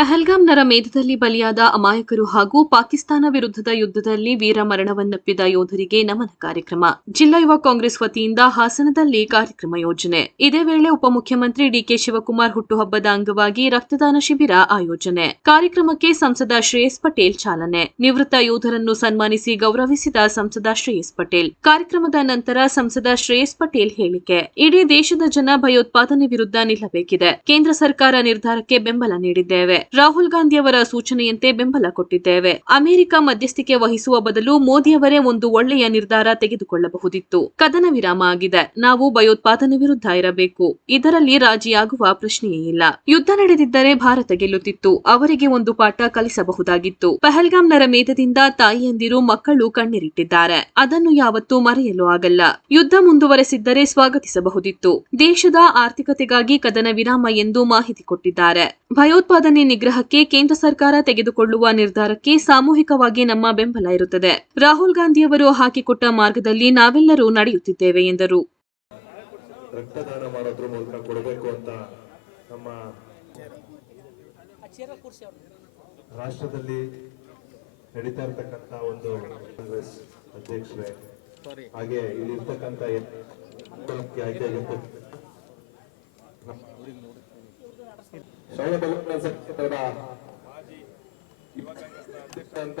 ಪಹಲ್ಗಾಮ್ ನರಮೇಧದಲ್ಲಿ ಬಲಿಯಾದ ಅಮಾಯಕರು ಹಾಗೂ ಪಾಕಿಸ್ತಾನ ವಿರುದ್ಧದ ಯುದ್ಧದಲ್ಲಿ ವೀರ ಮರಣವನ್ನಪ್ಪಿದ ಯೋಧರಿಗೆ ನಮನ ಕಾರ್ಯಕ್ರಮ. ಜಿಲ್ಲಾ ಯುವ ಕಾಂಗ್ರೆಸ್ ವತಿಯಿಂದ ಹಾಸನದಲ್ಲಿ ಕಾರ್ಯಕ್ರಮ ಯೋಜನೆ. ಇದೇ ವೇಳೆ ಉಪಮುಖ್ಯಮಂತ್ರಿ ಡಿಕೆ ಶಿವಕುಮಾರ್ ಹುಟ್ಟುಹಬ್ಬದ ಅಂಗವಾಗಿ ರಕ್ತದಾನ ಶಿಬಿರ ಆಯೋಜನೆ. ಕಾರ್ಯಕ್ರಮಕ್ಕೆ ಸಂಸದ ಶ್ರೇಯಸ್ ಪಟೇಲ್ ಚಾಲನೆ. ನಿವೃತ್ತ ಯೋಧರನ್ನು ಸನ್ಮಾನಿಸಿ ಗೌರವಿಸಿದ ಸಂಸದ ಶ್ರೇಯಸ್ ಪಟೇಲ್. ಕಾರ್ಯಕ್ರಮದ ನಂತರ ಸಂಸದ ಶ್ರೇಯಸ್ ಪಟೇಲ್ ಹೇಳಿಕೆ. ಇಡೀ ದೇಶದ ಜನ ಭಯೋತ್ಪಾದನೆ ವಿರುದ್ಧ ನಿಲ್ಲಬೇಕಿದೆ. ಕೇಂದ್ರ ಸರ್ಕಾರ ನಿರ್ಧಾರಕ್ಕೆ ಬೆಂಬಲ ನೀಡಿದ್ದೇವೆ. ರಾಹುಲ್ ಗಾಂಧಿಯವರ ಸೂಚನೆಯಂತೆ ಬೆಂಬಲ ಕೊಟ್ಟಿದ್ದೇವೆ. ಅಮೆರಿಕ ಮಧ್ಯಸ್ಥಿಕೆ ವಹಿಸುವ ಬದಲು ಮೋದಿಯವರೇ ಒಂದು ಒಳ್ಳೆಯ ನಿರ್ಧಾರ ತೆಗೆದುಕೊಳ್ಳಬಹುದಿತ್ತು. ಕದನ ವಿರಾಮ ಆಗಿದೆ. ನಾವು ಭಯೋತ್ಪಾದನೆ ವಿರುದ್ಧ ಇರಬೇಕು. ಇದರಲ್ಲಿ ರಾಜಿಯಾಗುವ ಪ್ರಶ್ನೆಯೇ ಇಲ್ಲ. ಯುದ್ಧ ನಡೆದಿದ್ದರೆ ಭಾರತ ಗೆಲ್ಲುತ್ತಿತ್ತು. ಅವರಿಗೆ ಒಂದು ಪಾಠ ಕಲಿಸಬಹುದಾಗಿತ್ತು. ಪಹಲ್ಗಾಮ್ನರ ನರಮೇಧದಿಂದ ತಾಯಿಯಂದಿರು ಮಕ್ಕಳು ಕಣ್ಣೀರಿಟ್ಟಿದ್ದಾರೆ. ಅದನ್ನು ಯಾವತ್ತೂ ಮರೆಯಲು ಆಗಲ್ಲ. ಯುದ್ಧ ಮುಂದುವರೆಸಿದ್ದರೆ ಸ್ವಾಗತಿಸಬಹುದಿತ್ತು. ದೇಶದ ಆರ್ಥಿಕತೆಗಾಗಿ ಕದನ ವಿರಾಮ ಎಂದು ಮಾಹಿತಿ ಕೊಟ್ಟಿದ್ದಾರೆ. ಭಯೋತ್ಪಾದನೆ ನಿಗ್ರಹಕ್ಕೆ ಕೇಂದ್ರ ಸರ್ಕಾರ ತೆಗೆದುಕೊಳ್ಳುವ ನಿರ್ಧಾರಕ್ಕೆ ಸಾಮೂಹಿಕವಾಗಿ ನಮ್ಮ ಬೆಂಬಲ ಇರುತ್ತದೆ. ರಾಹುಲ್ ಗಾಂಧಿಯವರು ಹಾಕಿಕೊಟ್ಟ ಮಾರ್ಗದಲ್ಲಿ ನಾವೆಲ್ಲರೂ ನಡೆಯುತ್ತಿದ್ದೇವೆ ಎಂದರು. ರಾಷ್ಟ್ರದಲ್ಲಿ ನಡೀತಾ ಇರತಕ್ಕಂತ ಒಂದು ಕಾಂಗ್ರೆಸ್ ಅಧ್ಯಕ್ಷರೇ, ಹಾಗೆ ಇಲ್ಲಿರ್ತಕ್ಕಂಥ ಎಲ್ಲ ಆಯ್ಕೆ ಆಗಿರ್ತಕ್ಕಂಥ ಶ್ರವಣ ಬೆಳವಣಿಗೆ ಅಧ್ಯಕ್ಷ ಅಂತ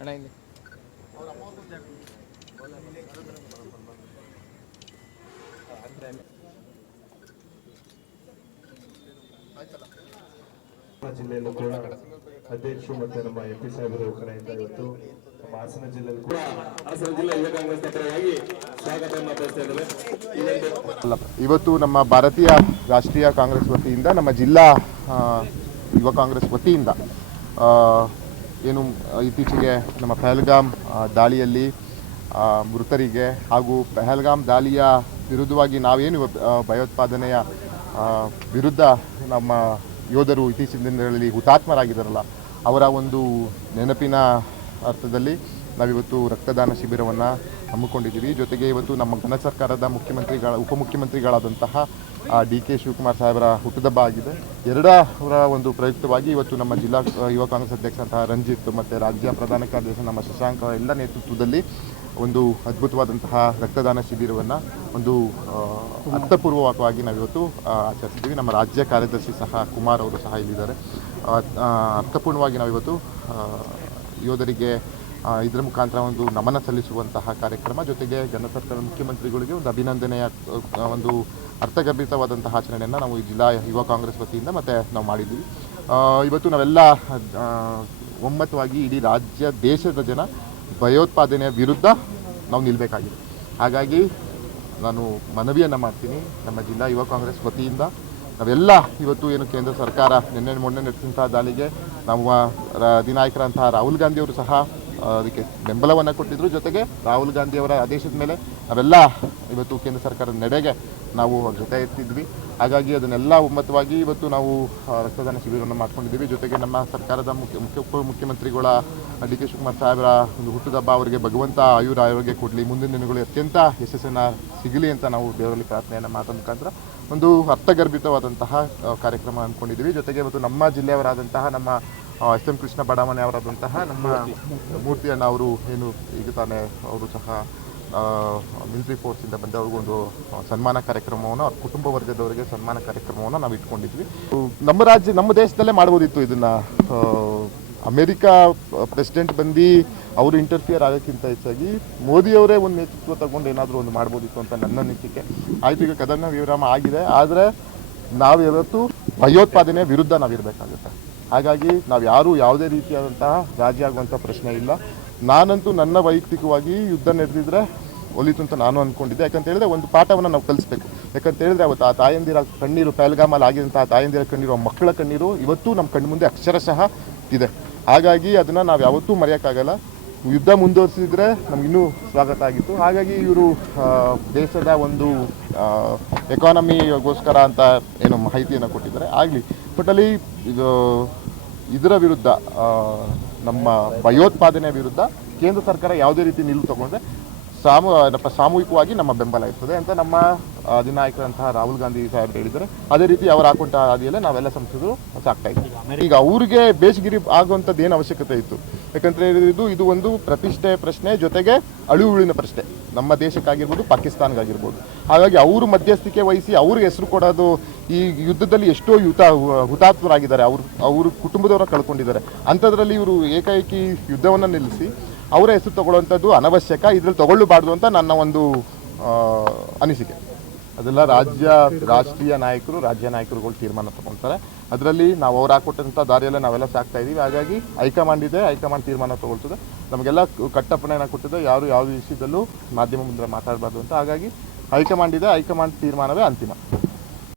ಅಣ್ಣ ಇಲ್ಲಿ. ಜಿಲ್ಲೆಯಲ್ಲೂ ಕೂಡ ಅಧ್ಯಕ್ಷರು ಮತ್ತೆ ನಮ್ಮ ಎಂ ಪಿ ಸಾಹೇಬರು ಕಡೆಯಿಂದ ಇವತ್ತು. ನಮ್ಮ ಹಾಸನ ಜಿಲ್ಲೆಯಲ್ಲಿ ಕೂಡ ಹಾಸನ ಜಿಲ್ಲಾ ಯುವ ಕಾಂಗ್ರೆಸ್ ಪರವಾಗಿ ಸ್ವಾಗತವನ್ನು ಇವತ್ತು ನಮ್ಮ ಭಾರತೀಯ ರಾಷ್ಟ್ರೀಯ ಕಾಂಗ್ರೆಸ್ ವತಿಯಿಂದ ನಮ್ಮ ಜಿಲ್ಲಾ ಯುವ ಕಾಂಗ್ರೆಸ್ ವತಿಯಿಂದ ಆ, ಏನು ಇತ್ತೀಚೆಗೆ ನಮ್ಮ ಪಹಲ್ಗಾಮ್ ದಾಳಿಯಲ್ಲಿ ಮೃತರಿಗೆ ಹಾಗೂ ಪಹಲ್ಗಾಮ್ ದಾಳಿಯ ವಿರುದ್ಧವಾಗಿ ನಾವೇನು ಭಯೋತ್ಪಾದನೆಯ ವಿರುದ್ಧ ನಮ್ಮ ಯೋಧರು ಇತ್ತೀಚಿನ ದಿನಗಳಲ್ಲಿ ಹುತಾತ್ಮರಾಗಿದ್ದಾರಲ್ಲ, ಅವರ ಒಂದು ನೆನಪಿನ ಅರ್ಥದಲ್ಲಿ ನಾವಿವತ್ತು ರಕ್ತದಾನ ಶಿಬಿರವನ್ನು ಹಮ್ಮಿಕೊಂಡಿದ್ದೀವಿ. ಜೊತೆಗೆ ಇವತ್ತು ನಮ್ಮ ಘನ ಸರ್ಕಾರದ ಮುಖ್ಯಮಂತ್ರಿಗಳ, ಉಪಮುಖ್ಯಮಂತ್ರಿಗಳಾದಂತಹ ಡಿ ಕೆ ಶಿವಕುಮಾರ್ ಸಾಹೇಬರ ಹುಟ್ಟುದಬ್ಬ ಆಗಿದೆ. ಎರಡರ ಒಂದು ಪ್ರಯುಕ್ತವಾಗಿ ಇವತ್ತು ನಮ್ಮ ಜಿಲ್ಲಾ ಯುವ ಕಾಂಗ್ರೆಸ್ ಅಧ್ಯಕ್ಷರಂತಹ ರಂಜಿತ್ ಮತ್ತು ರಾಜ್ಯ ಪ್ರಧಾನ ಕಾರ್ಯದರ್ಶಿ ನಮ್ಮ ಶಶಾಂಕ್ ಎಲ್ಲ ನೇತೃತ್ವದಲ್ಲಿ ಒಂದು ಅದ್ಭುತವಾದಂತಹ ರಕ್ತದಾನ ಶಿಬಿರವನ್ನು ಒಂದು ಅರ್ಥಪೂರ್ವಕವಾಗಿ ನಾವಿವತ್ತು ಆಚರಿಸಿದ್ದೀವಿ. ನಮ್ಮ ರಾಜ್ಯ ಕಾರ್ಯದರ್ಶಿ ಸಹ ಕುಮಾರ್ ಅವರು ಸಹ ಇಲ್ಲಿದ್ದಾರೆ. ಅರ್ಥಪೂರ್ಣವಾಗಿ ನಾವಿವತ್ತು ಯೋಧರಿಗೆ ಇದರ ಮುಖಾಂತರ ಒಂದು ನಮನ ಸಲ್ಲಿಸುವಂತಹ ಕಾರ್ಯಕ್ರಮ ಜೊತೆಗೆ ಜನ ಸರ್ಕಾರದ ಮುಖ್ಯಮಂತ್ರಿಗಳಿಗೆ ಒಂದು ಅಭಿನಂದನೆಯ ಒಂದು ಅರ್ಥಗರ್ಭಿತವಾದಂತಹ ಆಚರಣೆಯನ್ನು ನಾವು ಈ ಜಿಲ್ಲಾ ಯುವ ಕಾಂಗ್ರೆಸ್ ವತಿಯಿಂದ ಮತ್ತೆ ನಾವು ಮಾಡಿದ್ದೀವಿ. ಇವತ್ತು ನಾವೆಲ್ಲ ಒಮ್ಮತವಾಗಿ ಇಡೀ ರಾಜ್ಯ, ದೇಶದ ಜನ ಭಯೋತ್ಪಾದನೆಯ ವಿರುದ್ಧ ನಾವು ನಿಲ್ಲಬೇಕಾಗಿದೆ ಹಾಗಾಗಿ ನಾನು ಮನವಿಯನ್ನು ಮಾಡ್ತೀನಿ ನಮ್ಮ ಜಿಲ್ಲಾ ಯುವ ಕಾಂಗ್ರೆಸ್ ವತಿಯಿಂದ. ನಾವೆಲ್ಲ ಇವತ್ತು ಏನು ಕೇಂದ್ರ ಸರ್ಕಾರ, ನಿನ್ನೆ ಮೊನ್ನೆ ನಡೆಸಿದಂತಹ ದಾಳಿಗೆ ನಮ್ಮ ಅಧಿನಾಯಕರಂತಹ ರಾಹುಲ್ ಗಾಂಧಿಯವರು ಸಹ ಅದಕ್ಕೆ ಬೆಂಬಲವನ್ನು ಕೊಟ್ಟಿದ್ರು. ಜೊತೆಗೆ ರಾಹುಲ್ ಗಾಂಧಿಯವರ ಆದೇಶದ ಮೇಲೆ ನಾವೆಲ್ಲ ಇವತ್ತು ಕೇಂದ್ರ ಸರ್ಕಾರದ ನಡೆಗೆ ನಾವು ಜೊತೆ ಇರ್ತಿದ್ವಿ ಹಾಗಾಗಿ ಅದನ್ನೆಲ್ಲ ಒಮ್ಮತವಾಗಿ ಇವತ್ತು ನಾವು ರಕ್ತದಾನ ಶಿಬಿರವನ್ನು ಮಾಡ್ಕೊಂಡಿದ್ದೀವಿ. ಜೊತೆಗೆ ನಮ್ಮ ಸರ್ಕಾರದ ಮುಖ್ಯ ಮುಖ್ಯ ಉಪ ಮುಖ್ಯಮಂತ್ರಿಗಳ ಡಿ ಕೆ ಶಿವಕುಮಾರ್ ಸಾಹೇಬರ ಒಂದು ಹುಟ್ಟುದಬ್ಬ ಅವರಿಗೆ ಭಗವಂತ ಆಯುರ ಆರೋಗ್ಯ ಕೊಡಲಿ. ಮುಂದಿನ ದಿನಗಳು ಅತ್ಯಂತ ಯಶಸ್ಸನ್ನು ಸಿಗಲಿ ಅಂತ ನಾವು ದೇವರಲ್ಲಿ ಪ್ರಾರ್ಥನೆಯನ್ನು ಮಾತ ಮುಖಾಂತರ ಒಂದು ಅರ್ಥಗರ್ಭಿತವಾದಂತಹ ಕಾರ್ಯಕ್ರಮ ಅಂದ್ಕೊಂಡಿದ್ದೀವಿ. ಜೊತೆಗೆ ಇವತ್ತು ನಮ್ಮ ಜಿಲ್ಲೆಯವರಾದಂತಹ ನಮ್ಮ ಎಸ್ ಎಂ ಕೃಷ್ಣ ಬಡಾವಣೆ ಅವರಾದಂತಹ ನಮ್ಮ ಮೂರ್ತಿಯನ್ನು ಅಣ್ಣ ಅವರು ಏನು ಈಗ ತಾನೇ ಅವರು ಸಹ ಮಿಲಿಟರಿ ಫೋರ್ಸಿಂದ ಬಂದ ಒಂದು ಸನ್ಮಾನ ಕಾರ್ಯಕ್ರಮವನ್ನು ಅವ್ರ ಕುಟುಂಬ ವರ್ಗದವರಿಗೆ ಸನ್ಮಾನ ಕಾರ್ಯಕ್ರಮವನ್ನು ನಾವು ಇಟ್ಕೊಂಡಿದ್ವಿ. ನಮ್ಮ ರಾಜ್ಯ ನಮ್ಮ ದೇಶದಲ್ಲೇ ಮಾಡ್ಬೋದಿತ್ತು ಇದನ್ನ. ಅಮೇರಿಕಾ ಪ್ರೆಸಿಡೆಂಟ್ ಬಂದು ಅವರು ಇಂಟರ್ಫಿಯರ್ ಆಗೋಕ್ಕಿಂತ ಹೆಚ್ಚಾಗಿ ಮೋದಿಯವರೇ ಒಂದು ನೇತೃತ್ವ ತಗೊಂಡು ಏನಾದರೂ ಒಂದು ಮಾಡ್ಬೋದಿತ್ತು ಅಂತ ನನ್ನ ಅನಿಸಿಕೆ. ಆಯ್ತು ಈಗ ಕದನ ವಿರಾಮ ಆಗಿದೆ. ಆದರೆ ನಾವು ಯಾವತ್ತು ಭಯೋತ್ಪಾದನೆ ವಿರುದ್ಧ ನಾವಿರಬೇಕಾಗುತ್ತೆ ಹಾಗಾಗಿ ನಾವು ಯಾರೂ ಯಾವುದೇ ರೀತಿಯಾದಂತಹ ರಾಜಿ ಆಗುವಂಥ ಪ್ರಶ್ನೆ ಇಲ್ಲ. ನಾನಂತೂ ನನ್ನ ವೈಯಕ್ತಿಕವಾಗಿ ಯುದ್ಧ ನಡೆದಿದ್ರೆ ಒಲಿತು ಅಂತ ನಾನು ಅಂದ್ಕೊಂಡಿದ್ದೆ ಯಾಕಂತ ಹೇಳಿದ್ರೆ ಒಂದು ಪಾಠವನ್ನು ನಾವು ಕಲಿಸ್ಬೇಕು. ಯಾಕಂತ ಹೇಳಿದ್ರೆ ಅವತ್ತು ಆ ತಾಯಂದಿರ ಕಣ್ಣೀರು ಪಹಲ್ಗಾಮಲ್ಲಿ ಆಗಿದಂತಹ ತಾಯಂದಿರ ಕಣ್ಣೀರು ಮಕ್ಕಳ ಕಣ್ಣೀರು ಇವತ್ತು ನಮ್ಮ ಕಣ್ಣು ಮುಂದೆ ಅಕ್ಷರಶಃ ಇದೆ. ಹಾಗಾಗಿ ಅದನ್ನು ನಾವು ಯಾವತ್ತೂ ಮರೆಯೋಕ್ಕಾಗಲ್ಲ. ಯುದ್ಧ ಮುಂದುವರಿಸಿದ್ರೆ ನಮಗಿನ್ನೂ ಸ್ವಾಗತ ಆಗಿತ್ತು. ಹಾಗಾಗಿ ಇವರು ದೇಶದ ಒಂದು ಎಕಾನಮಿಗೋಸ್ಕರ ಅಂತ ಏನು ಮಾಹಿತಿಯನ್ನು ಕೊಟ್ಟಿದ್ದಾರೆ. ಆಗಲಿ ಟೋಟಲಿ ಇದು ಇದರ ವಿರುದ್ಧ ನಮ್ಮ ಭಯೋತ್ಪಾದನೆ ವಿರುದ್ಧ ಕೇಂದ್ರ ಸರ್ಕಾರ ಯಾವುದೇ ರೀತಿ ನಿಲುವು ತಗೊಂಡ್ರೆ ಸಾಮೂ ಸಾಮೂಹಿಕವಾಗಿ ನಮ್ಮ ಬೆಂಬಲ ಇರ್ತದೆ ಅಂತ ನಮ್ಮ ಅಧಿನಾಯಕರಂತಹ ರಾಹುಲ್ ಗಾಂಧಿ ಸಾಹೇಬ್ ಹೇಳಿದ್ದಾರೆ. ಅದೇ ರೀತಿ ಅವರು ಹಾಕೊಂಡ ಹಾದಿಯಲ್ಲೇ ನಾವೆಲ್ಲ ಸಂಸದರು ಸಾಕ್ತಾ ಇದ್ದೀವಿ. ಈಗ ಅವ್ರಿಗೆ ಬೇಸಿಗಿರಿ ಆಗುವಂಥದ್ದು ಏನು ಅವಶ್ಯಕತೆ ಇತ್ತು? ಯಾಕಂದ್ರೆ ಇದು ಇದು ಒಂದು ಪ್ರತಿಷ್ಠೆ ಪ್ರಶ್ನೆ ಜೊತೆಗೆ ಅಳಿವುಳಿನ ಪ್ರಶ್ನೆ. ನಮ್ಮ ದೇಶಕ್ಕಾಗಿರ್ಬೋದು ಪಾಕಿಸ್ತಾನ್ಗಾಗಿರ್ಬೋದು. ಹಾಗಾಗಿ ಅವರು ಮಧ್ಯಸ್ಥಿಕೆ ವಹಿಸಿ ಅವ್ರಿಗೆ ಹೆಸರು ಕೊಡೋದು ಈ ಯುದ್ಧದಲ್ಲಿ ಎಷ್ಟೋ ಯುತ ಹುತಾತ್ಮರಾಗಿದ್ದಾರೆ. ಅವರು ಅವರು ಕುಟುಂಬದವರ ಕಳ್ಕೊಂಡಿದ್ದಾರೆ. ಅಂಥದ್ರಲ್ಲಿ ಇವರು ಏಕಾಏಕಿ ಯುದ್ಧವನ್ನು ನಿಲ್ಲಿಸಿ ಅವರ ಹೆಸರು ತಗೊಳ್ಳುವಂಥದ್ದು ಅನವಶ್ಯಕ, ಇದ್ರಲ್ಲಿ ತಗೊಳ್ಳಬಾರ್ದು ಅಂತ ನನ್ನ ಒಂದು ಅನಿಸಿಕೆ. ಅದೆಲ್ಲ ರಾಜ್ಯ, ರಾಷ್ಟ್ರೀಯ ನಾಯಕರು, ರಾಜ್ಯ ನಾಯಕರುಗಳು ತೀರ್ಮಾನ ತಗೊಳ್ತಾರೆ ಅದರಲ್ಲಿ ನಾವು ಅವ್ರು ಹಾಕೊಟ್ಟಂಥ ದಾರಿಯಲ್ಲೇ ನಾವೆಲ್ಲ ಸಾಕ್ತಾ ಇದ್ದೀವಿ ಹಾಗಾಗಿ ಹೈಕಮಾಂಡ್ ಇದೆ, ಹೈಕಮಾಂಡ್ ತೀರ್ಮಾನ ತಗೊಳ್ತದೆ. ನಮಗೆಲ್ಲ ಕಟ್ಟಪ್ಪಣೆಯನ್ನು ಕೊಟ್ಟಿದೆ. ಯಾರು ಯಾವ ವಿಷಯದಲ್ಲೂ ಮಾಧ್ಯಮ ಮುಂದೆ ಮಾತಾಡಬಾರ್ದು ಅಂತ. ಹಾಗಾಗಿ ಹೈಕಮಾಂಡ್ ಇದೆ, ಹೈಕಮಾಂಡ್ ತೀರ್ಮಾನವೇ ಅಂತಿಮ.